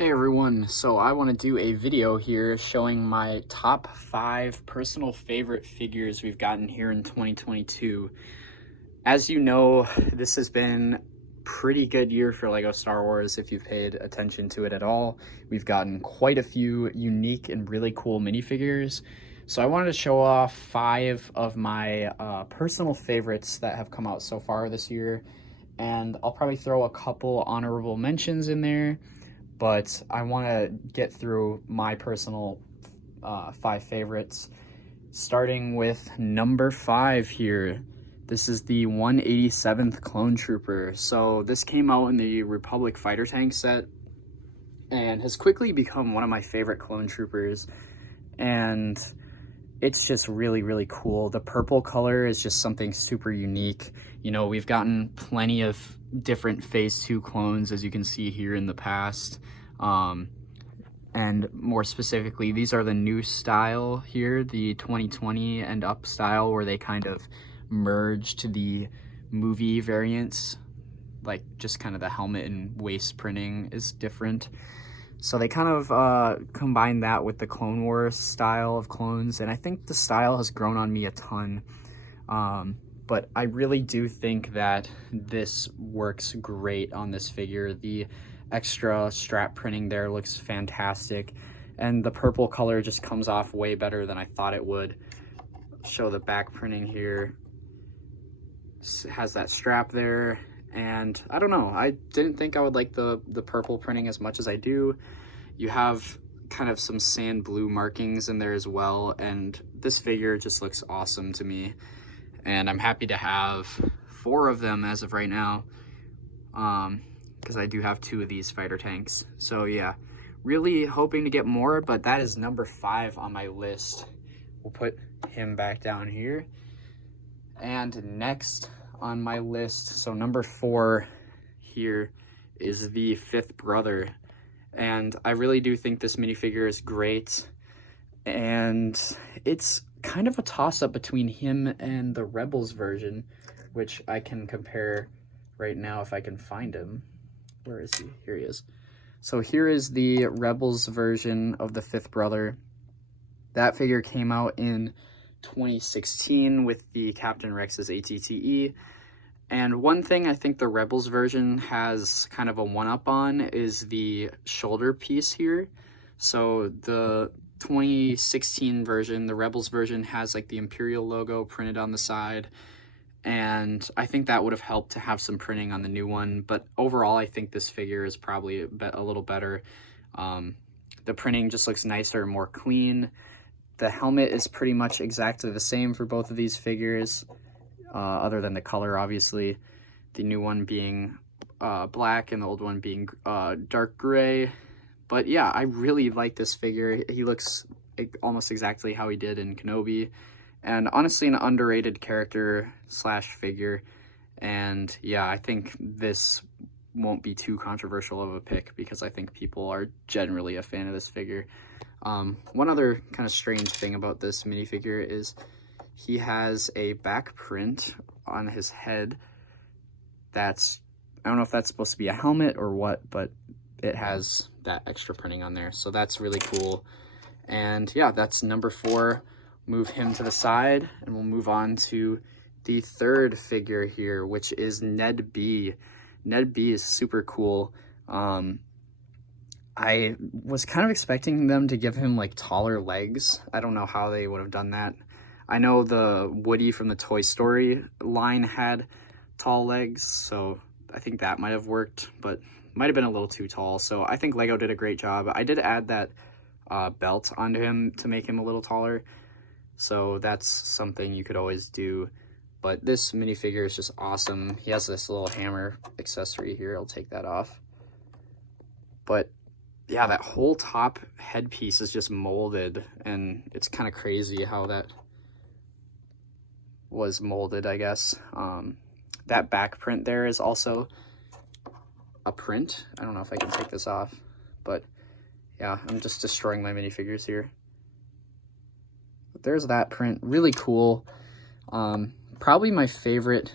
Hey everyone, so I want to do a video here showing my top 5 personal favorite figures we've gotten here in 2022. As you know, this has been a pretty good year for LEGO Star Wars if you've paid attention to it at all. We've gotten quite a few unique and really cool minifigures. So I wanted to show off 5 of my personal favorites that have come out so far this year. And I'll probably throw a couple honorable mentions in there. But I want to get through my personal 5 favorites, starting with number 5 here. This is the 187th Clone Trooper. So this came out in the Republic Fighter Tank set and has quickly become one of my favorite Clone Troopers. And it's just really, really cool. The purple color is just something super unique. You know, we've gotten plenty of different Phase 2 clones, as you can see here in the past. And more specifically, these are the new style here, the 2020 and up style, where they kind of merged the movie variants. Like, just kind of the helmet and waist printing is different. So they kind of combined that with the Clone Wars style of clones, and I think the style has grown on me a ton. But I really do think that this works great on this figure. The extra strap printing there looks fantastic, and the purple color just comes off way better than I thought it would. Show the back printing here. It has that strap there. And I don't know, I didn't think I would like the purple printing as much as I do. You have kind of some sand blue markings in there as well, and this figure just looks awesome to me. And I'm happy to have 4 of them as of right now, because I do have 2 of these fighter tanks. So yeah, really hoping to get more, but that is number 5 on my list. We'll put him back down here. And next on my list, so number 4 here, is the 5th brother, and I really do think this minifigure is great, and it's kind of a toss-up between him and the Rebels version, which I can compare right now if I can find him. Where is he? Here he is. So here is the Rebels version of the 5th brother. That figure came out in 2016 with the Captain Rex's ATTE. And one thing I think the Rebels version has kind of a one-up on is the shoulder piece here. So the 2016 version, the Rebels version, has like the Imperial logo printed on the side. And I think that would have helped to have some printing on the new one. But overall, I think this figure is probably a little better. The printing just looks nicer and more clean. The helmet is pretty much exactly the same for both of these figures, other than the color, obviously. The new one being black and the old one being dark gray. But yeah, I really like this figure. He looks almost exactly how he did in Kenobi. And honestly, an underrated character slash figure. And yeah, I think this won't be too controversial of a pick because I think people are generally a fan of this figure. One other kind of strange thing about this minifigure is he has a back print on his head that's, I don't know if that's supposed to be a helmet or what, but it has that extra printing on there. So that's really cool. And yeah, that's number 4. Move him to the side, and we'll move on to the 3rd figure here, which is Ned B. Ned B is super cool. I was kind of expecting them to give him like taller legs. I don't know how they would have done that. I know the Woody from the Toy Story line had tall legs, so I think that might have worked, but might have been a little too tall. So I think LEGO did a great job. I did add that belt onto him to make him a little taller, so that's something you could always do. But this minifigure is just awesome. He has this little hammer accessory here. I'll take that off. But yeah, that whole top headpiece is just molded, and it's kind of crazy how that was molded, I guess. That back print there is also a print. I don't know if I can take this off, but yeah, I'm just destroying my minifigures here. But there's that print, really cool. Probably my favorite,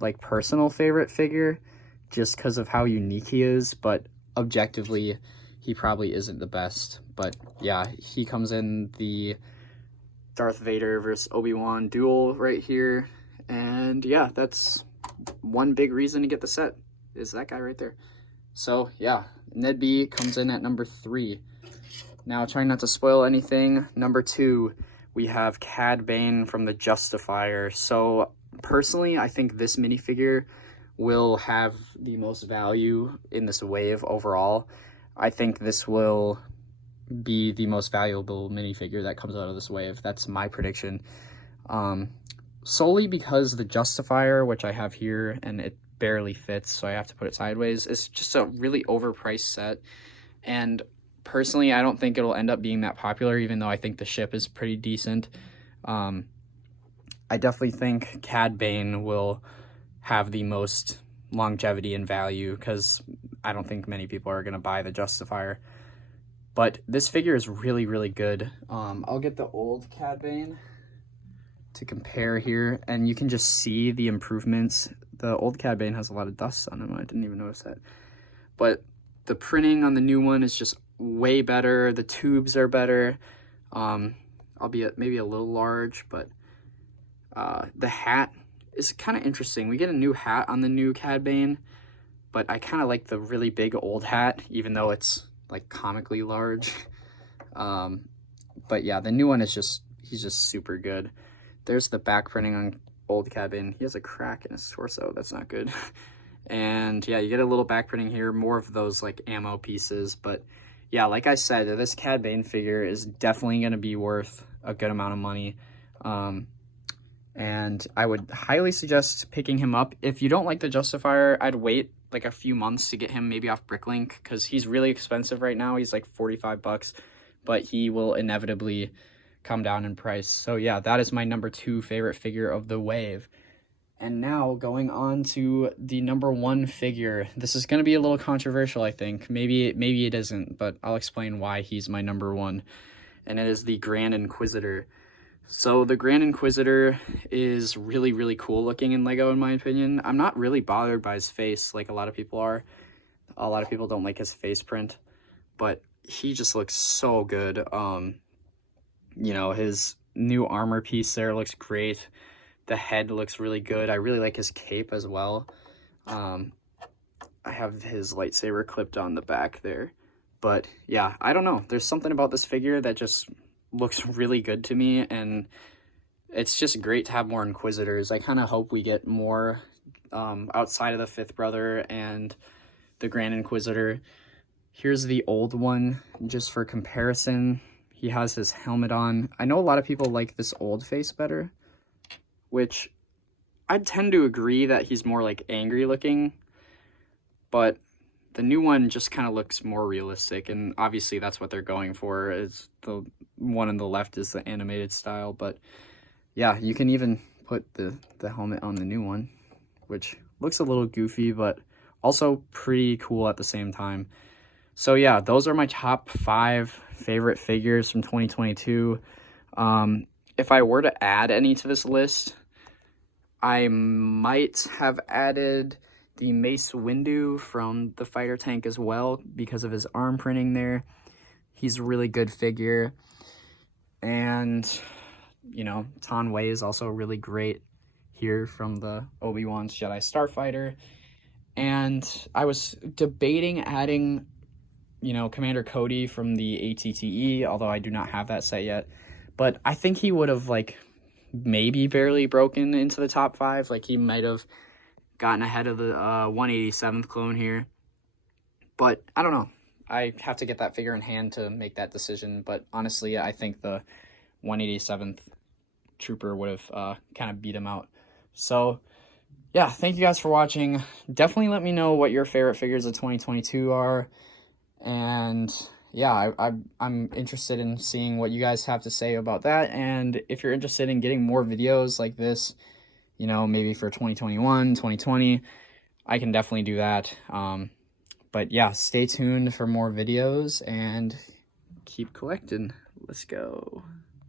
like personal favorite figure, just because of how unique he is, but objectively, he probably isn't the best. But yeah, he comes in the Darth Vader versus Obi-Wan duel right here. And yeah, that's one big reason to get the set, is that guy right there. So yeah, Ned B comes in at number 3. Now, trying not to spoil anything, number 2, we have Cad Bane from the Justifier. So personally, I think this minifigure will have the most value in this wave overall. I think this will be the most valuable minifigure that comes out of this wave. That's my prediction. Solely because the Justifier, which I have here, and it barely fits, so I have to put it sideways, is just a really overpriced set. And personally, I don't think it'll end up being that popular, even though I think the ship is pretty decent. I definitely think Cad Bane will have the most longevity and value, because I don't think many people are going to buy the Justifier. But this figure is really, really good. I'll get the old Cad Bane to compare here, and you can just see the improvements. The old Cad Bane has a lot of dust on him. I didn't even notice that. But the printing on the new one is just way better. The tubes are better, albeit maybe a little large, but the hat is kind of interesting. We get a new hat on the new Cad Bane, but I kind of like the really big old hat, even though it's like comically large. But yeah, the new one is he's just super good. There's the back printing on old Cad Bane. He has a crack in his torso. That's not good. And yeah, you get a little back printing here, more of those like ammo pieces. But yeah, like I said, this Cad Bane figure is definitely going to be worth a good amount of money. And I would highly suggest picking him up. If you don't like the Justifier, I'd wait like a few months to get him maybe off Bricklink, because he's really expensive right now. He's like 45 bucks, but he will inevitably come down in price. So yeah, that is my number 2 favorite figure of the wave. And now going on to the number 1 figure. This is going to be a little controversial, I think. Maybe it isn't, but I'll explain why he's my number 1. And it is the Grand Inquisitor. So the Grand Inquisitor is really, really cool looking in Lego, in my opinion. I'm not really bothered by his face like a lot of people are. A lot of people don't like his face print, but he just looks so good. You know, his new armor piece there looks great. The head looks really good. I really like his cape as well. I have his lightsaber clipped on the back there. But yeah, I don't know. There's something about this figure that just looks really good to me, and it's just great to have more Inquisitors. I kind of hope we get more outside of the Fifth Brother and the Grand Inquisitor. Here's the old one, just for comparison. He has his helmet on. I know a lot of people like this old face better, which I tend to agree that he's more like angry looking, but the new one just kind of looks more realistic, and obviously that's what they're going for. Is the one on the left is the animated style, but yeah, you can even put the helmet on the new one, which looks a little goofy, but also pretty cool at the same time. So yeah, those are my top 5 favorite figures from 2022. If I were to add any to this list, I might have added the Mace Windu from the fighter tank as well, because of his arm printing there. He's a really good figure. And, you know, Tan Wei is also really great here from the Obi-Wan's Jedi Starfighter. And I was debating adding, you know, Commander Cody from the ATTE, although I do not have that set yet. But I think he would have, like, maybe barely broken into the top 5. Like, he might have gotten ahead of the 187th clone here. But I don't know. I have to get that figure in hand to make that decision. But honestly, I think the 187th trooper would have kind of beat him out. So yeah, thank you guys for watching. Definitely let me know what your favorite figures of 2022 are. And yeah, I'm interested in seeing what you guys have to say about that. And if you're interested in getting more videos like this, you know, maybe for 2021, 2020, I can definitely do that. But yeah, stay tuned for more videos and keep collecting. Let's go.